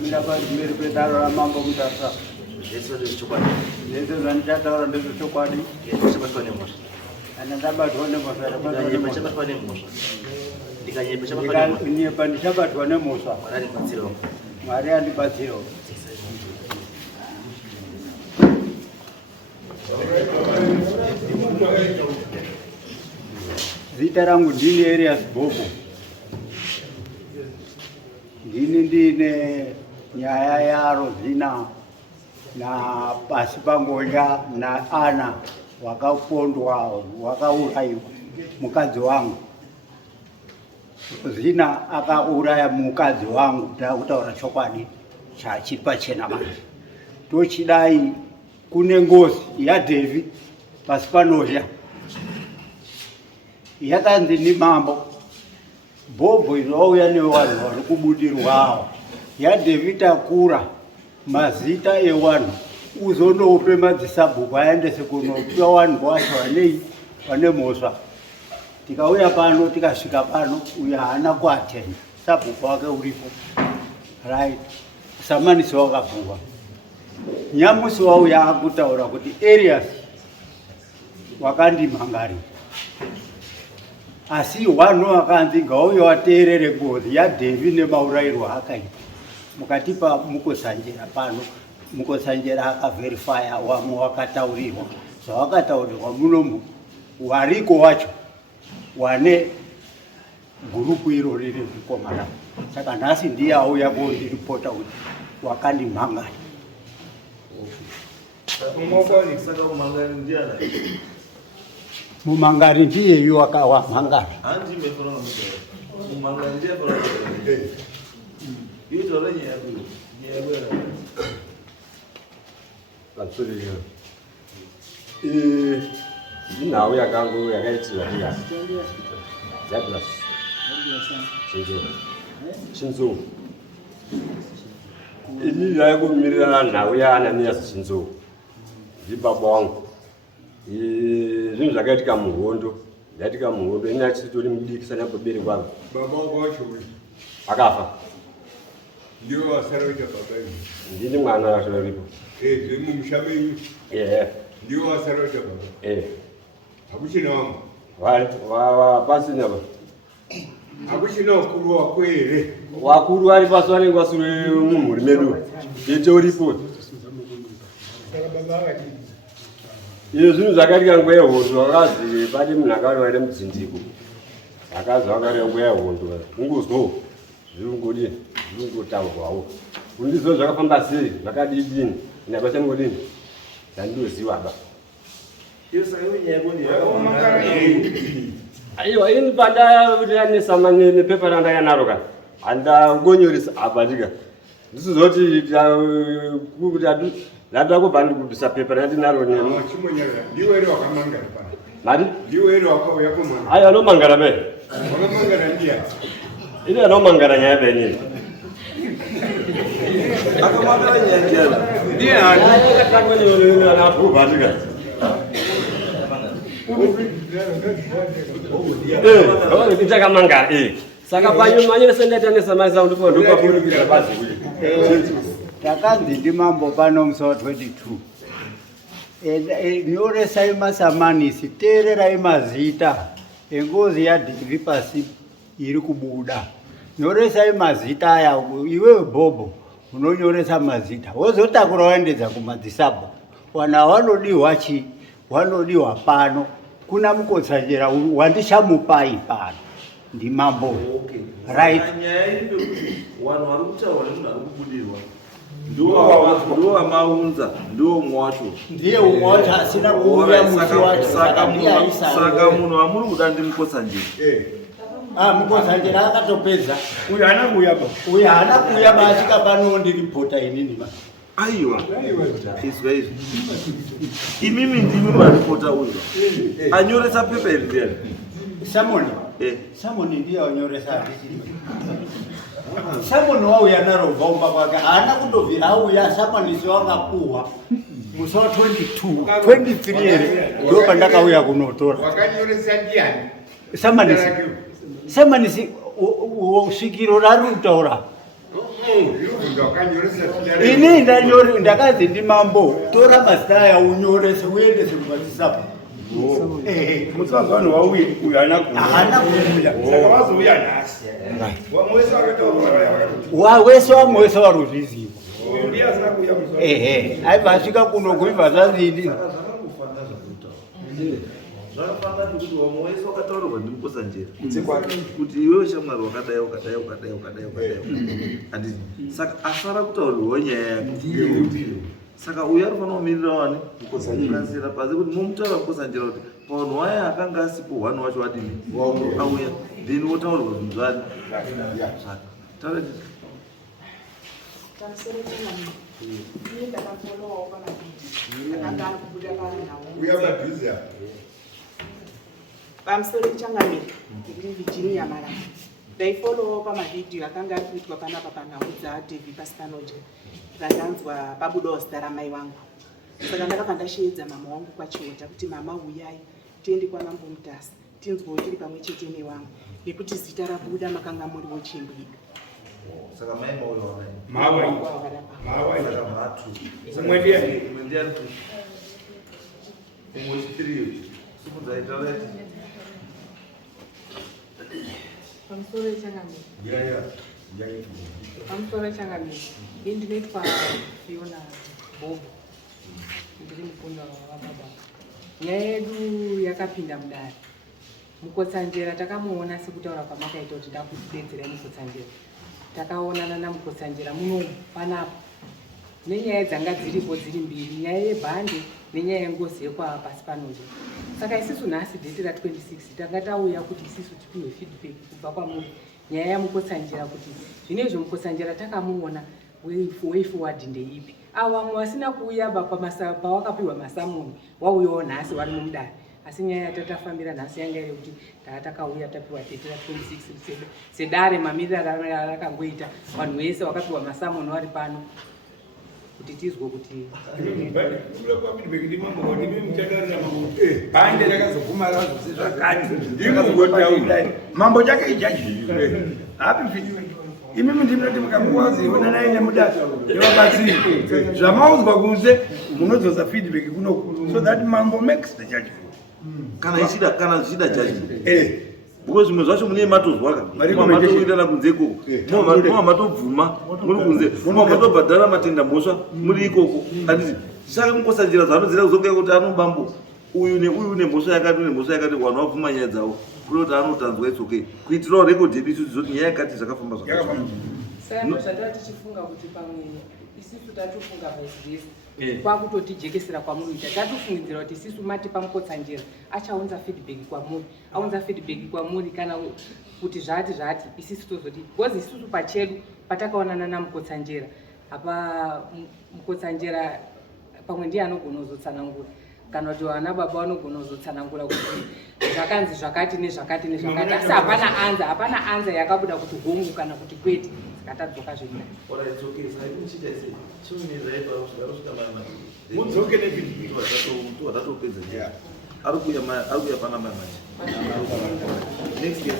Amina kwa miri petaro na mambo mtasa. Yesu ndio chokwadi. Yesu zanitata wala ndio chokwadi. Yesu chakone moto. Anadaba tuone moto. Ndikanye chakone moto. Ndikanye chakone moto. Ni pandisha batu wane moto. Marani patsiro. Maria patsiro. Zita rangu ndini Elias Bobo. Ndine nyaya yaro zina na pasi pangoja na ana wakapondwa wakauraiwa mukadzi wangu. Zina akauraya mukadzi wangu ndakutaura chokwadi chiri pachena manje. Tochidai kune ngozi yaDevi pasi panozha yakanzi ni mambo Bobo izouya nevanhu vari kubudirwawo yaDevi takura mazita evanhu uzonope madzisabhuku aendese kunopiwa vanhu vacho vane mhosva. Tikauya pano tikasvika pano uyo haana kuatenda sabhuku wake uripo right samanisi wakabhuka nyamusi wauya akutaura kuti Elias wakandimhangarira asi vanhu vakanzi ngauye wateerere ngozi yaDevi nemaurayirwo akaita mukatipa mukosanjera pano. Mukosanjera akaverifya wamwe wakataurirwa zvawakataurirwa munomu wariko wacho wane gurupu iro riri mukomana. Saka nhasi ndiye auya kondiripota kuti wakandimhangarira. Mumhangari ndiyeyu wakawamhangara. Inhawu yakangu yakaitirwa ndiya Douglas Chinzou. Ini ndaikumirira nhau yaAnanias Chinzou ndibaba wangu. Zvinhu zvakaitika muhondo ini achitori mudiki sana pabere kwangu. Baba wacho akafa. Ndio wasarauta baba hivi. Ndini mwana wacho uripo. Zvemu mushabe ndio wasarauta baba. Hakuchina wangu. Pasina baba. Hakuchina wakuru wako ere. Wakuru vari pasi vanenge vasure mumhuri medu. Chete uripo. Zvinhu zvakaitika nguva yehondo vakazi pati munhu akawaire mudzindiko akazi vakaria nguva yehondo ungozwo zviri kungotaurwawo kundizo zvakafamba sei zvakadidini inapachangodini zvandoziva ba aiwa ini pandarianesa nepepa randakanaro ka handangonyoresa apa tika ndisizoti kuti Lada kubva ndikubvisa pepa randinaro nemo. Ndiwe ere wakamangara pana. Mari? Ndiwe ere wakauya kumangara. Ayo anomangara be. Wakamangara ndiya. Ile anomangara nyaya beni. Akamangara nyaya ndiya. Ndiye akatangwa nyoro na approve atika. Nditakamangara Saka panyu manyere sendeta nesamaiza ndipo ndipo kurikira basi kuyi. Takanzi ndimambo pano musi wa 22. Nyoresai masamanisi, teererai mazita engozi yaDevi pasi iri kubuda. Nyoresai mazita aya, iwewe Bobo unonyoresa mazita. Wozotakura waendedza kumadzisabhuku. Wana wanodiwa pano. Kuna mukosanjera wandishamupai pano. Ndimambo. Right. Wanu warikutaura munhu arikubudirwa. Ndiwo amaunza, ndiwo mwacho. Ndiye umwacho asina kuuya musi wacho. Saka munhu wamuri kuda ndimukosanjera. Mukosanjera akatopedza. Uyu haana kuuya ba. Uyu haana kuuya ba asvika pano ndiripota inini ba. Aiwa. Izwa izvi. Imimi ndimi maripota uyu. Anyoresa pepa iri ndiani? Samoni. Samoni ndiye anyoresa. Samoni wauya naro bvaumba kwake haana kundobvira auya samanisi wakapuhwa musi wa 22 23 ere ndo pandakauya kunotora. Wakanyoresa ndiani? Samanisi svikiro rari kutaura ini ndakazi ndimambo tora mazita aya unyorese uendese kuvachisapo musazwani wauye uyana hana kuuya saka wazouya nhasi wamwese wese wamwe wese waruzviziva uyu ndiye asina kuuya aibva asvika kuno kuibva zvazvidi zvakafanana nekuti vamwe wese wakataurirwa ndimukosanjera kuti iwewe shamwari wakadai handiti saka asara kutaurirwawo nyaya yako saka uyu anofanira kumirira wani mukosanjera pasi kuti momutaura mukosanjera kuti pavanhu waya akanga asipo hwani wacho wadini auya then wotaurirwa zvinhu zvani taura titi pamusoro ichangamira ndiri Virginia Marara ndaifolowo pamavidhiyo akanga ari kuitwa panapa panhau dzaDavid Pastanoje randanzwa pabudawo zita ramai vangu saka ndakabva ndasheedza mama wangu kwachiota kuti mama uyai tiende kwaMambo Mutasi tinzwewo tiri pamwe chete newangu nekuti zita rabuda makanga muriwo chimbwika saka mai mauyo pamusoro changamira ini ndinoitwa Fiona Bobo ndiri mukunda wababa nyaya yedu yakapinda mudare mukotsanjera takamuona sekutaura kwamakaita kuti ndakudetsera mukotsanjera takaonana namukotsanjera muno panapa nenyaya dzanga dziripo dziri mbiri nyaya yebhande nenyaya yengozi yekwapasi panoje saka isusu nhasi dheti ra26 tanga tauya kuti isusu tipiwe feedback kubva kwamuri nyaya yamukotsanjera kuti zvinezvo mukotsanjera takamuona way forward ndeipi vamwe vasina kuuyaba pawakapiwa masamoni wauyawo nhasi wari mumudare asi nyaya yatatafambira nhasi yanga iri kuti takauya tapiwa dheti ra26 sedare mamiriro rakangoita vanhu vese vakapiwa masamoni vari pano kuti tizwe kuti bhande rakazoguma razvose zvakati ndingotaura mambo chake ijaji hapi imimi ndinoti mukamuwaziona nemuda nevabatsiri zvamaudzwa kunze munodzosa feedback kunoku so that mambo makes the judgment kana zvichida judgment because zvimwe zvacho mune matozwaka matoindana kunze ikoko matobvuma muri kunze matobhadhara matenda mhosva muri ikoko handiti saka mukosanjera zvaanodzira kuzonga kuti anobambo uyu neuyu nemhosva yakati nemhosva yakati vanhu vabvuma nyaya dzavo kuri kuti anotanzwa itsoke kuitirawo rekodhi yedu isusu zoti nyaya yakati zvakafamba saka ndozvatava tichifunga kuti pamwe isusu tatofunga vaizvese kwakutotijekesera kwamuri uita tatofungidzira kuti isusu mati pamukotsanjera achaunza feedback kwamuri aunza feedback kwamuri kana kuti zvati isusu tozoti because isusu pachedu patakaonana namukotsanjera apa mukotsanjera pamwe ndiye anogona kuzotsanangura kana kuti vana baba vanogona kuzotsanangura kuti zvakanzi zvakati nezvakati nezvakati asi hapana anza yakabuda kuti hongu kana kuti kwete skatadzoka zvekudai mudzoke nevidhiyo arikuya pana mai machi next year